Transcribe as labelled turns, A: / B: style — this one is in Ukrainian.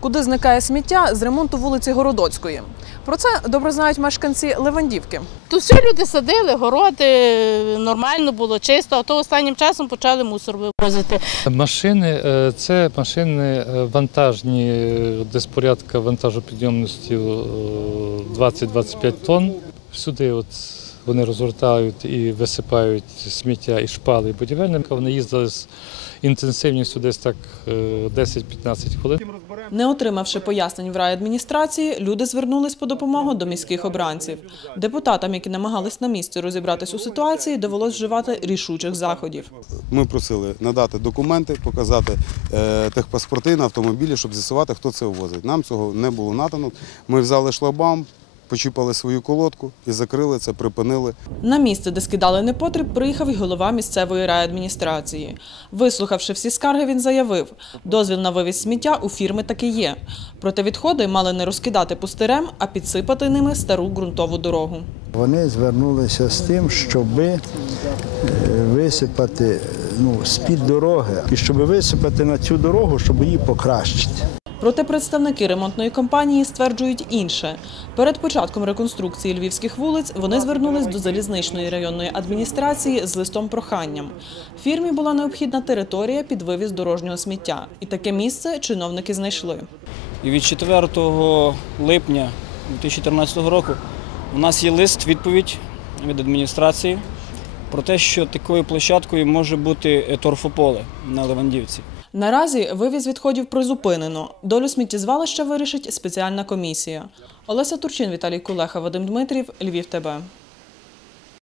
A: куди зникає сміття з ремонту вулиці Городоцької. Про це добре знають мешканці Левандівки.
B: Тут все люди садили, городи, нормально було, чисто, а то останнім часом почали мусор вивозити.
C: Машини е, це машини е, вантажні, е, десь порядка вантажопідйомності е, 20-25 тонн. Сюди от вони розгортають і висипають сміття і шпали і будівельника. Вони їздили з інтенсивністю десь так е, 10-15 хвилин.
A: Не отримавши пояснень в райадміністрації, люди звернулись по допомогу до міських обранців. Депутатам, які намагались на місці розібратись у ситуації, довелось вживати рішучих заходів.
D: Ми просили надати документи, показати е, техпаспорти на автомобілі, щоб з'ясувати, хто це ввозить. Нам цього не було надано. Ми взяли шлагбаум, почіпали свою колодку і закрили це, припинили.
A: На місце, де скидали непотріб, приїхав і голова місцевої райадміністрації. Вислухавши всі скарги, він заявив, дозвіл на вивіз сміття у фірми таки є. Проте відходи мали не розкидати пустирем, а підсипати ними стару ґрунтову дорогу.
E: Вони звернулися з тим, щоб висипати ну, з-під дороги і щоб висипати на цю дорогу, щоб її покращити.
A: Проте представники ремонтної компанії стверджують інше. Перед початком реконструкції львівських вулиць вони звернулись до залізничної районної адміністрації з листом проханням. Фірмі була необхідна територія під вивіз дорожнього сміття, і таке місце чиновники знайшли.
F: І від 4 липня 2014 року у нас є лист відповідь від адміністрації про те, що такою площадкою може бути торфополе на Левандівці.
A: Наразі вивіз відходів призупинено. Долю сміттєзвалища вирішить спеціальна комісія. Олеся Турчин, Віталій Кулеха, Вадим Дмитрів, Львів ТБ.